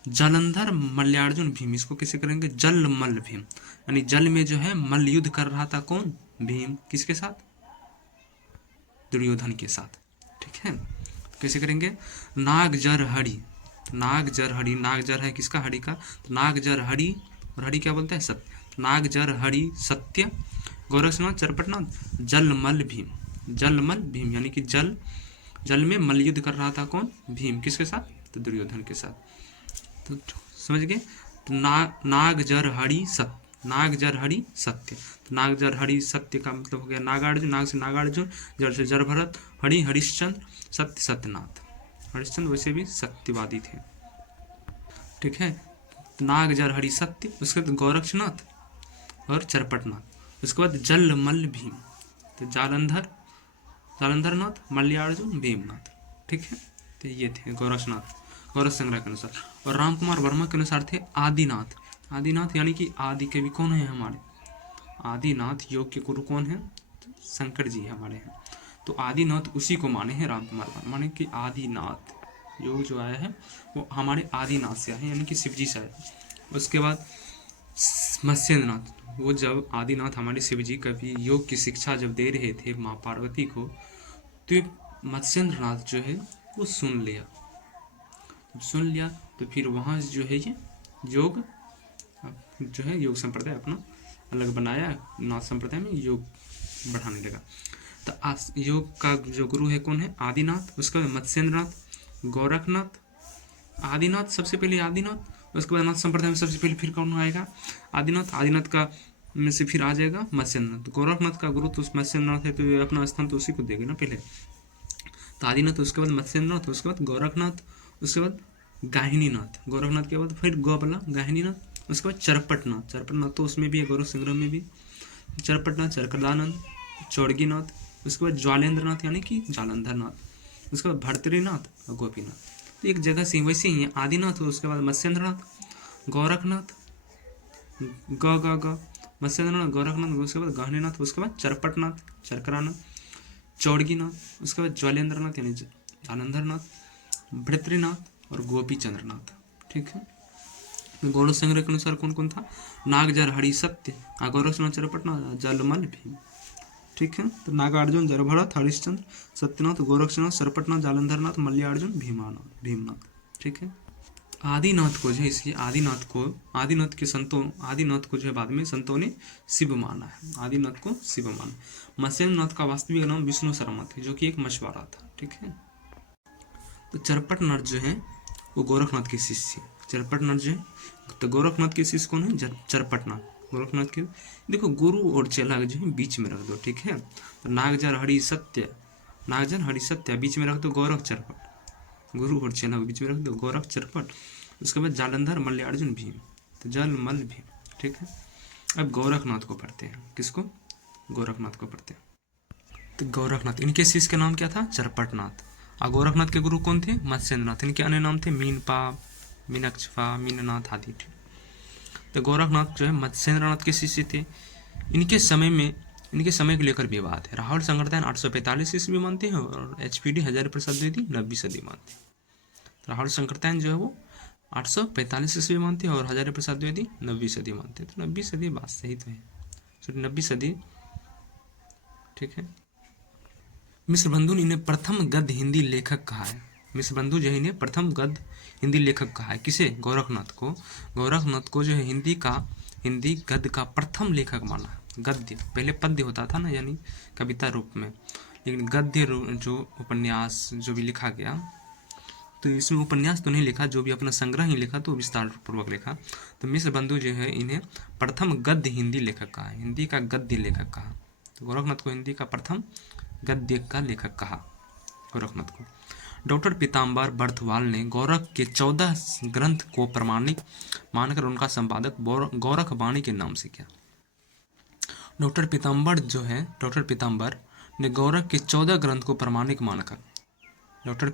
जालंधर, मल्यार्जुन, भीम। इसको कैसे करेंगे? जल मल भीम, यानी जल में जो है मल्ल युद्ध कर रहा था कौन? भीम। किसके साथ? दुर्योधन के साथ। ठीक है। कैसे करेंगे? नाग जर हरि, नाग जर हरि, नाग जर है किसका? हरि का। तो नाग जर हरि, और हरि क्या बोलता है? सत्य। नाग जर हरि सत्य, गोरक्षनाथ, चरपटनाथ, जलमल भीम। जलमल भीम यानी कि जल में मल्ल युद्ध कर रहा था कौन? भीम। किसके साथ? तो दुर्योधन के साथ। तो समझ गए? तो नाग जर हरि सत्य, नाग जर हरि सत्य। तो नाग जर हरि सत्य का मतलब हो गया नागार्जुन, नाग से नागार्जुन, जर से जरभरत, हरि हरिश्चंद्र, सत्य सत्यनाथ। हरिश्चंद्र वैसे भी सत्यवादी थे। ठीक है। नाग जर हरि सत्य, उसके बाद गोरक्षनाथ और चरपटनाथ। उसके बाद जल मल्ल भीम, तो जालंधरनाथ, मल्यार्जुन, भीमनाथ। ठीक है। तो ये थे गोरक्षनाथ गोरख संग्रह के अनुसार। और रामकुमार वर्मा के अनुसार थे आदिनाथ। आदिनाथ यानी कि आदि कवि कौन है हमारे? आदिनाथ योग के गुरु कौन है? शंकर जी हमारे हैं। तो आदिनाथ उसी को माने हैं रामकुमार वर्मा, माने कि आदिनाथ योग जो आया है वो हमारे आदिनाथ से आया है, यानी कि शिव जी से आया। उसके बाद मत्स्येंद्रनाथ, वो जब आदिनाथ हमारे शिव जी कभी योग की शिक्षा जब दे रहे थे माँ पार्वती को, तो मत्स्येंद्रनाथ जो है वो सुन लिया। तो फिर वहाँ जो है ये योग जो है योग संप्रदाय अपना अलग बनाया, नाथ संप्रदाय में योग बढ़ाने लगा। तो योग का जो गुरु है कौन है? आदिनाथ। उसके बाद मत्स्येंद्रनाथ, गोरखनाथ, आदिनाथ सबसे पहले आदिनाथ। उसके बाद नाथ संप्रदाय में सबसे पहले फिर कौन आएगा? आदिनाथ का में से फिर आ जाएगा मत्स्येंद्रनाथ। गोरखनाथ का गुरु तो मत्स्येंद्रनाथ है, तो अपना स्थान तो उसी को देगा ना पहले। तो आदिनाथ, उसके बाद मत्स्येंद्रनाथ, उसके बाद गोरखनाथ, उसके बाद गाहिनीनाथ। गोरखनाथ के बाद फिर गोपला गाहिनीनाथ। उसके बाद चरपटनाथ तो उसमें भी है, गौरव संग्रह में भी। चरपटनाथ, चरकलानंद, चौड़गीनाथ। उसके बाद ज्वालेंद्रनाथ यानी कि जालंधरनाथ। उसके बाद भर्तृनाथ और गोपीनाथ। तो एक जगह से वैसे ही है, आदिनाथ, उसके बाद मत्स्येंद्रनाथ, गोरखनाथ, मत्स्येंद्रनाथ, गोरखनाथ, उसके बाद गहनीनाथ, उसके बाद चरपटनाथ, चरकरानाथ, चौड़गीनाथ, उसके बाद ज्वालेंद्रनाथ यानी जालंधरनाथ, भृतृनाथ और गोपी चंद्रनाथ। ठीक है। गौड़ संग्रह के अनुसार कौन कौन था? नागजर हरि सत्य, गोरक्षनाथ चरपटना, जलमल भीम। ठीक है, तो नागार्जुन, जरभरत, हरिश्चंद्र, सत्यनाथ, गोरक्षनाथ, सरपटनाथ, जालंधरनाथ, मल्यार्जुन, भीमनाथ। ठीक है, आदिनाथ को जो है, इसलिए आदिनाथ के संतों, आदिनाथ को जो है बाद में संतों ने शिव माना है, आदिनाथ को शिव माना। मत्स्येंद्रनाथ का वास्तविक नाम विष्णु शर्मा थे, जो कि एक मछुआरा था। ठीक है, तो चरपटनाथ जो है वो गोरखनाथ के शिष्य। चरपटनाथ जो है, तो गोरखनाथ के शिष्य कौन है? चरपटनाथ। गोरखनाथ के देखो, गुरु और चेला जो है बीच में रख दो। ठीक है, तो नागजर हरि सत्य, नागजर हरि सत्य बीच में रख दो, गौरख चरपट, गुरु और चेला को बीच में रख दो, गौरख चरपट। उसके बाद जालंधर, मल्यार्जुन, भीम, तो जल मल भीम। ठीक है, अब गोरखनाथ को पढ़ते हैं। किसको? गोरखनाथ को पढ़ते हैं। तो गोरखनाथ, इनके शिष्य का नाम क्या था? चरपटनाथ। और गोरखनाथ के गुरु कौन थे? मत्स्येंद्रनाथ। इनके अन्य नाम थे मीनपा, मीनक्षपा, मीननाथ आदि। तो गोरखनाथ जो है मत्स्येंद्रनाथ के शिष्य थे। इनके समय को लेकर विवाद है। राहुल संकरतायन 845 ईस्वी मानते हैं और HPD हजारी प्रसाद द्विवेदी 9वीं सदी मानते हैं। राहुल संकरतायन जो है वो 845 ईस्वी मानते हैं और हजारी प्रसाद द्विवेदी 9वीं सदी मानते हैं। तो 9वीं सदी बात सही तो है, सॉरी 9वीं सदी। ठीक है, मिश्र बंधु ने इन्हें प्रथम गद्य हिंदी लेखक कहा है। मिश्र बंधु जो है इन्हें प्रथम गद्य हिंदी लेखक कहा है। किसे? गोरखनाथ को। गोरखनाथ को जो है हिंदी गद्य का प्रथम लेखक माना। गद्य पहले पद्य होता था ना, यानी कविता रूप में, लेकिन गद्य जो उपन्यास जो भी लिखा गया, तो इसमें उपन्यास तो नहीं लिखा, जो भी अपना संग्रह ही लिखा तो विस्तार पूर्वक लिखा। तो मिश्र बंधु जो है इन्हें प्रथम गद्य हिंदी लेखक कहा, हिंदी का गद्य लेखक कहा। तो गोरखनाथ को हिंदी का प्रथम गद्य का लेखक कहा, गोरखनाथ को। डॉक्टर पीताम्बर बर्थवाल ने गौरख के 14 ग्रंथ को प्रमाणिक मानकर उनका संपादक गौरख वाणी के नाम से किया। डॉक्टर पीताम्बर ने गौरख के 14 ग्रंथ को प्रमाणिक मानकर, डॉक्टर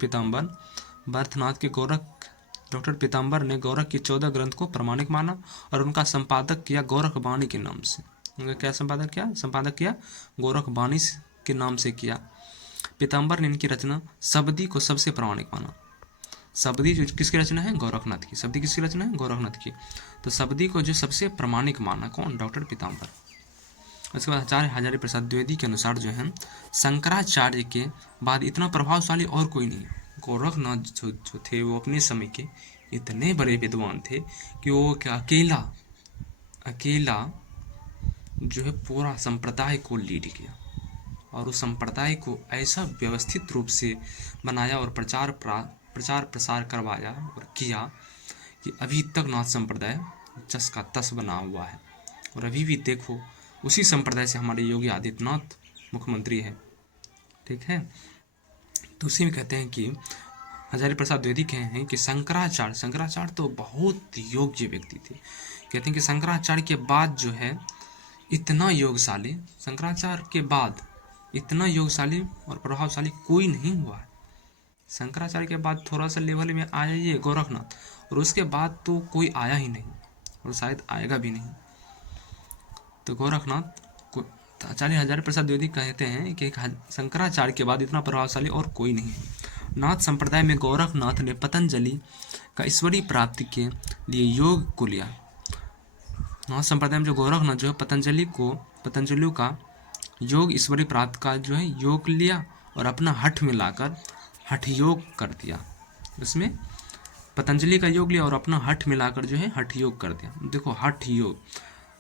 पीताम्बर ने गौरख के 14 ग्रंथ को प्रमाणिक माना और उनका संपादक किया गौरख वाणी के नाम से। उनका क्या संपादक किया? गौरख वाणी के नाम से किया। पीताम्बर ने इनकी रचना शबदी को सबसे प्रमाणिक माना। शबदी जो किसकी रचना है? गोरखनाथ की। शबदी किसकी रचना है? गोरखनाथ की। तो शबदी को जो सबसे प्रमाणिक माना, कौन? डॉक्टर पीताम्बर। उसके बाद आचार्य हजारी प्रसाद द्विवेदी के अनुसार जो है शंकराचार्य के बाद इतना प्रभावशाली और कोई नहीं। गोरखनाथ जो थे वो अपने समय के इतने बड़े विद्वान थे कि वो क्या अकेला जो है पूरा संप्रदाय को लीड किया और उस संप्रदाय को ऐसा व्यवस्थित रूप से बनाया और प्रचार प्रसार करवाया और किया कि अभी तक नाथ संप्रदाय जस का तस बना हुआ है। और अभी भी देखो, उसी संप्रदाय से हमारे योगी आदित्यनाथ मुख्यमंत्री है। ठीक है, तो उसी में कहते हैं कि हजारी प्रसाद द्विवेदी कहे हैं कि शंकराचार्य तो बहुत योग्य व्यक्ति थे। कहते हैं कि शंकराचार्य के बाद जो है इतना योगशाली, शंकराचार्य के बाद इतना योगशाली और प्रभावशाली कोई नहीं हुआ है। शंकराचार्य के बाद थोड़ा सा लेवल में आया ये गोरखनाथ, और उसके बाद तो कोई आया ही नहीं और शायद आएगा भी नहीं। तो गोरखनाथ को आचार्य हजारी प्रसाद द्विवेदी कहते हैं कि शंकराचार्य के बाद इतना प्रभावशाली और कोई नहीं है। नाथ संप्रदाय में गोरखनाथ ने पतंजलि का ईश्वरीय प्राप्ति के लिए योग को लिया। नाथ संप्रदाय में जो गोरखनाथ जो है पतंजलि का योग ईश्वरीय प्राप्त का जो है योग लिया और अपना हठ में लाकर हठ योग कर दिया। इसमें पतंजलि का योग लिया और अपना हठ में लाकर जो है हठ योग कर दिया। देखो, हठ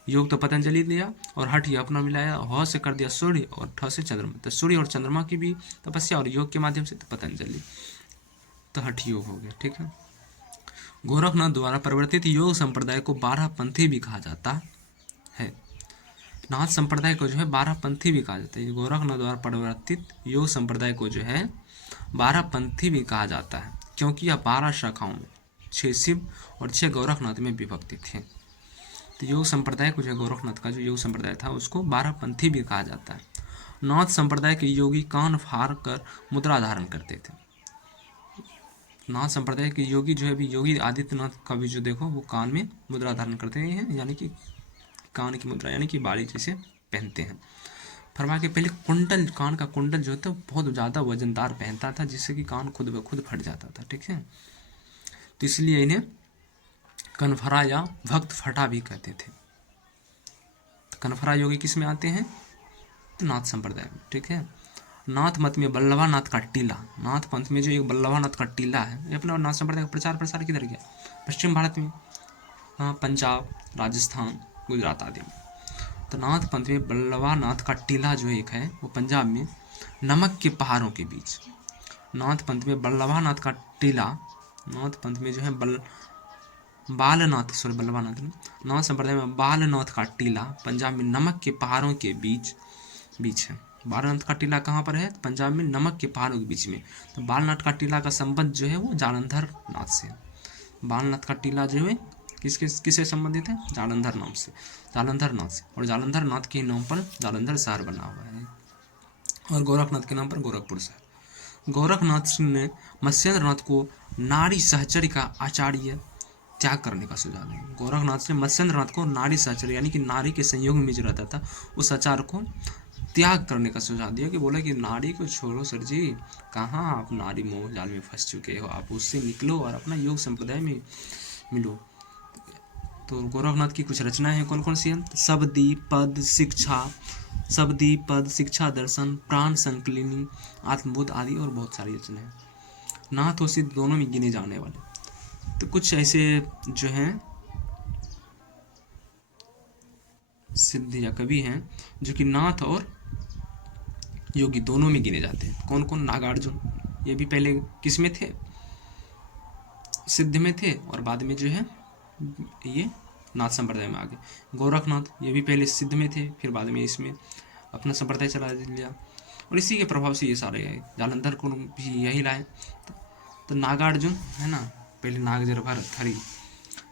योग तो पतंजलि लिया और हठ ये अपना मिलाया, ह से कर दिया सूर्य और ठ से चंद्रमा। तो सूर्य और चंद्रमा की भी तपस्या और योग के माध्यम से तो पतंजलि, तो हठ योग हो गया। ठीक है, गोरखनाथ द्वारा प्रवर्तित योग संप्रदाय को 12 पंथी भी कहा जाता है। नाथ संप्रदाय को जो है 12 पंथी भी कहा जाता है। गोरखनाथ द्वारा प्रवर्तित योग संप्रदाय को जो है 12 पंथी भी कहा जाता है, क्योंकि यह 12 शाखाओं में 6 शिव और 6 गोरखनाथ में विभक्त थे। तो योग संप्रदाय को जो गोरखनाथ का जो योग संप्रदाय था उसको 12 पंथी भी कहा जाता है। नाथ संप्रदाय के योगी कान फाड़ कर मुद्रा धारण करते थे। नाथ संप्रदाय के योगी जो है भी योगी आदित्यनाथ का भी जो देखो वो कान में मुद्रा धारण करते हैं, यानी कि कान की मुद्रा, यानी कि बाली जैसे पहनते हैं। फरमा के पहले कुंडल, कान का कुंडल जो था बहुत ज़्यादा वजनदार पहनता था, जिससे कि कान खुद ब खुद फट जाता था। ठीक है, तो इसलिए इन्हें कनफरा या भक्त फटा भी कहते थे। तो कनफरा योगी किस में आते हैं? तो नाथ संप्रदाय में। ठीक है। नाथ मत में बल्लभानाथ का टीला, नाथ पंथ में जो एक बल्लभानाथ का टीला है, ये अपना नाथ संप्रदाय का प्रचार प्रसार किधर गया? पश्चिम भारत में, हाँ, पंजाब, राजस्थान, गुजरात आदि में। तो नाथ पंथ में बल्लभानाथ का टीला जो एक है वो पंजाब में नमक के पहाड़ों के बीच। नाथ पंथ में बल्लभानाथ का टीला, नाथ पंथ में जो है बालनाथ, सॉरी बल्लभानाथ, नाथ संप्रदाय में बालनाथ का टीला पंजाब में नमक के पहाड़ों के बीच है। बालनाथ का टीला कहाँ पर है? पंजाब में नमक के पहाड़ों के बीच में। तो बालनाथ का टीला का संबंध जो है वो जालंधर नाथ से। बालनाथ का टीला जो है किससे संबंधित है? जालंधर नाम से, जालंधर नाथ से। और जालंधर नाथ के नाम पर जालंधर शहर बना हुआ है, और गोरखनाथ के नाम पर गोरखपुर शहर। गोरखनाथ ने मत्स्येंद्र नाथ को नारी सहचर्य का आचार्य त्याग करने का सुझाव दिया। गोरखनाथ ने मत्स्येंद्र नाथ को नारी सहचर्य यानी कि नारी के संयोग में जो रहता था उस आचार को त्याग करने का सुझाव दिया, कि बोला कि नारी को छोड़ो सर जी, कहाँ आप नारी मोह जाल में फंस चुके हो, आप उससे निकलो और अपना योग संप्रदाय में मिलो। तो गोरखनाथ की कुछ रचनाएं हैं, कौन कौन सी हैं? शबदी पद शिक्षा दर्शन, प्राण संकलिनी, आत्मबोध आदि और बहुत सारी रचनाएं। नाथ और सिद्ध दोनों में गिने जाने वाले। तो कुछ ऐसे जो हैं सिद्ध या कवि हैं जो कि नाथ और योगी दोनों में गिने जाते हैं। कौन कौन? नागार्जुन, ये भी पहले किस में थे? सिद्ध में थे, और बाद में जो है ये नाथ संप्रदाय में आ गए। गोरखनाथ, ये भी पहले सिद्ध में थे, फिर बाद में इसमें अपना संप्रदाय चला लिया, और इसी के प्रभाव से ये सारे आए। जालंधर को भी यही लाए। तो नागार्जुन है ना, पहले नागजर भरत हरि।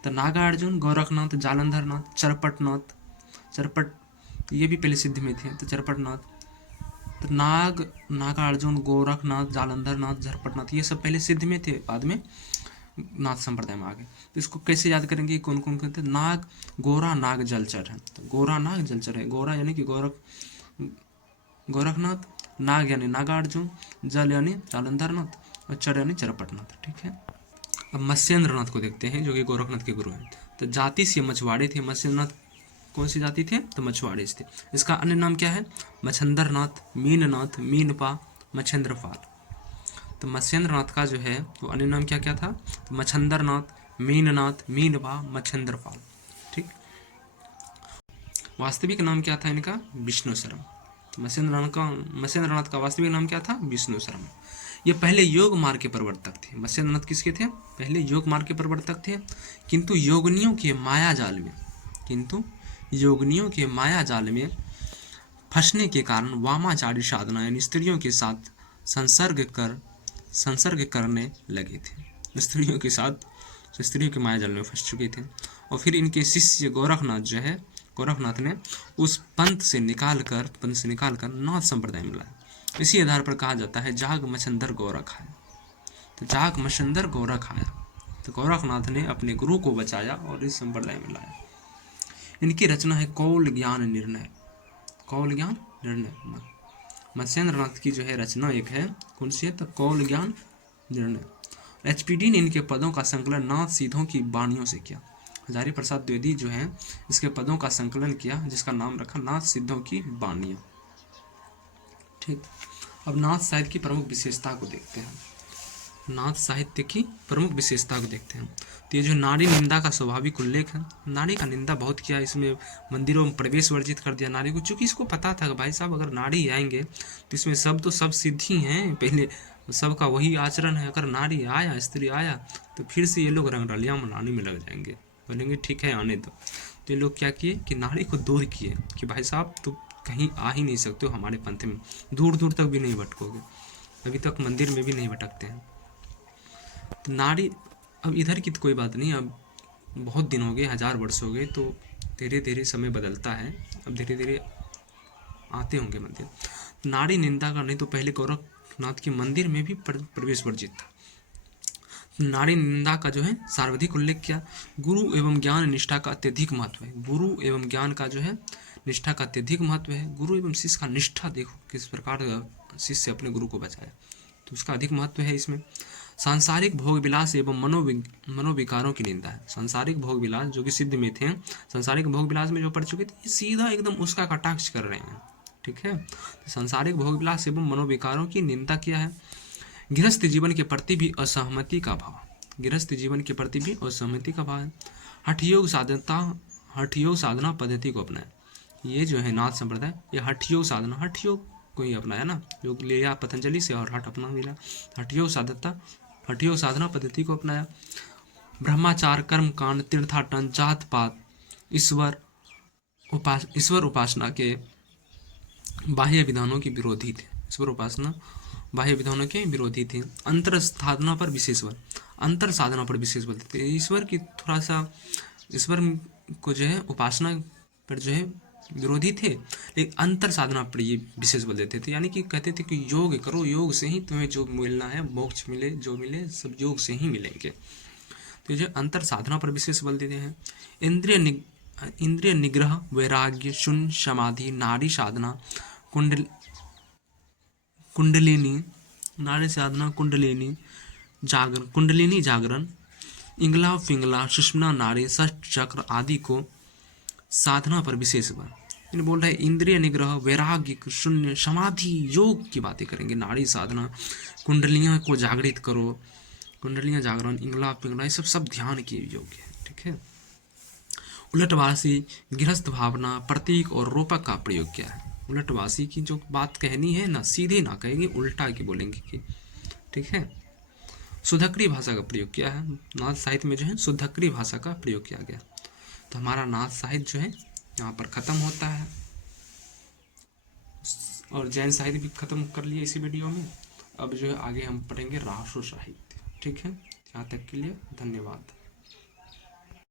तो नागार्जुन, गोरखनाथ, जालंधर नाथ, चरपट ये भी पहले सिद्ध में थे। तो चरपटनाथ, तो नागार्जुन, गोरखनाथ, जालंधर नाथ, झरपटनाथ ये सब पहले सिद्ध में थे, बाद में नाथ संप्रदाय में आ गए। तो इसको कैसे याद करेंगे? कौन कौन कहते हैं? नाग, गोरा, नाग, जलचर है। तो गोरा, नाग, जलचर है। गोरा यानी कि गोरखनाथ, नाग यानी नागार्जुन, जल यानी जालंधर नाथ, और चर यानी चरपटनाथ। ठीक है। अब मत्स्येंद्र नाथ को देखते हैं जो कि गोरखनाथ के गुरु हैं। तो जाति से मछुआरे थे। मत्स्येंद्र नाथ कौन सी जाति थे? तो मछुआरे थे। इसका अन्य नाम क्या है? मच्छंदर नाथ, मीननाथ, मीनपा, मच्छेंद्रपाल। तो मत्स्येंद्र नाथ का जो है वो अन्य नाम क्या क्या था? तो मच्छंदर नाथ, मीननाथ, मीनपा, मच्छेंद्रपाल। ठीक। वास्तविक नाम क्या था इनका? विष्णु शर्मा। तो मत्स्येंद्र नाथ का वास्तविक नाम क्या था? विष्णु शर्मा। ये पहले योग मार्ग के प्रवर्तक थे। मत्स्येंद्र नाथ किसके थे? पहले योग मार्ग के प्रवर्तक थे, किंतु योगनियों के माया जाल में फंसने के कारण वामाचारी साधना यानी स्त्रियों के साथ संसर्ग करने लगे थे। स्त्रियों के माया जाल में फंस चुके थे। और फिर इनके शिष्य गोरखनाथ ने उस पंथ से निकालकर नाथ संप्रदाय में लाया। इसी आधार पर कहा जाता है जाग मच्छंदर गोरख आया। तो जाग मच्छंदर गोरख आया। तो गोरखनाथ ने अपने गुरु को बचाया और इस संप्रदाय में लाया। इनकी रचना है कौल ज्ञान निर्णय। मत्स्येंद्र नाथ की जो है रचना एक है, कौन सी है? तो कौल ज्ञान निर्णय। एचपीडी ने इनके पदों का संकलन नाथ सिद्धों की वाणियों से किया। हजारी प्रसाद द्विवेदी जो है इसके पदों का संकलन किया, जिसका नाम रखा नाथ सिद्धों की वाणियाँ। ठीक। अब नाथ साहित्य की प्रमुख विशेषता को देखते हैं। तो ये जो नारी निंदा का स्वाभाविक उल्लेख है, नारी का निंदा बहुत किया, इसमें मंदिरों में प्रवेश वर्जित कर दिया नारी को, चूँकि इसको पता था कि भाई साहब अगर नारी आएंगे तो इसमें सब सिद्ध ही हैं, पहले सबका वही आचरण है। अगर स्त्री आया तो फिर से ये लोग रंगरलियाँ मनाने में लग जाएंगे, बोलेंगे ठीक है आने दो। तो ये लोग क्या किए कि नारी को दूर किए कि भाई साहब तो कहीं आ ही नहीं सकते हो हमारे पंथ में, दूर दूर तक भी नहीं भटकोगे, अभी तक मंदिर में भी नहीं भटकते हैं। तो नारी, अब इधर की तो कोई बात नहीं, अब बहुत दिन हो गए, 1000 वर्ष हो गए, तो धीरे धीरे समय बदलता है, अब धीरे धीरे आते होंगे मंदिर। नारी निंदा का नहीं तो पहले गोरखनाथ के मंदिर में भी प्रवेश वर्जित था। नारी निंदा का जो है सर्वाधिक उल्लेख किया। गुरु एवं ज्ञान निष्ठा का अत्यधिक महत्व है। गुरु एवं ज्ञान का जो है निष्ठा का अत्यधिक महत्व है। गुरु एवं शिष्य का निष्ठा देखो किस प्रकार शिष्य अपने गुरु को बचाया, तो उसका अधिक महत्व है इसमें। सांसारिक भोग विलास एवं मनोविकारों की निंदा है। सांसारिक भोग विलास जो कि सिद्ध में थे, सांसारिक भोग विलास में जो पढ़ चुके थे, ये सीधा एकदम उसका कटाक्ष कर रहे हैं। ठीक है, तो सांसारिक भोग विलास एवं मनोविकारों की निंदा किया है। गृहस्थ जीवन के प्रति भी असहमति का भाव, गृहस्थ जीवन के प्रति भी असहमति का भाव है। हठयोग साधना पद्धति को अपनाया। ये जो है नाथ संप्रदाय, ये हठयोग साधना, हठयोग को ही अपनाया ना, जो लिया पतंजलि से और हठ अपना मिला। हठयोग साधना पद्धति को अपनाया। ब्रह्माचार, कर्म कांड, तीर्थाटन, जात पात, ईश्वर उपासना के बाह्य विधानों के विरोधी थे। ईश्वर उपासना बाह्य विधानों के विरोधी थे। अंतर साधना पर विशेष बल, अंतर साधना पर विशेष बल देते। ईश्वर की थोड़ा सा, ईश्वर को जो है उपासना पर जो है विरोधी थे, लेकिन अंतर साधना पर ये विशेष बल देते थे। यानी कि कहते थे कि योग करो, योग से ही तुम्हें जो मिलना है, मोक्ष मिले, जो मिले सब योग से ही मिलेंगे। तो जो अंतर साधना पर विशेष बल देते हैं। इंद्रिय निग्रह, वैराग्य, शून्य समाधि, नारी साधना, कुंडलिनी, नारी साधना, कुंडलिनी जागरण, इंगला फिंगला, सुषमना नारी, चक्र आदि को साधना पर विशेष बल। इन बोल रहे इंद्रिय निग्रह, वैराग्य, शून्य समाधि, योग की बातें करेंगे। नाड़ी साधना, कुंडलियां को जागृत करो, कुंडलियां जागरण, इंगला पिंगला, ये सब ध्यान के योग्य है। ठीक है। उलटवासी, गृहस्थ भावना, प्रतीक और रूपक का प्रयोग किया है। उलटवासी की जो बात कहनी है ना, सीधे ना कहेंगे, उल्टा के बोलेंगे कि, ठीक है। सुधक्री भाषा का प्रयोग किया है। नाथ साहित्य में जो है सुधक्री भाषा का प्रयोग किया गया। तो हमारा नाथ साहित्य जो है यहाँ पर खत्म होता है, और जैन साहित्य भी खत्म कर लिए इसी वीडियो में। अब जो है आगे हम पढ़ेंगे राष्ट्र साहित्य। ठीक है, यहाँ तक के लिए धन्यवाद।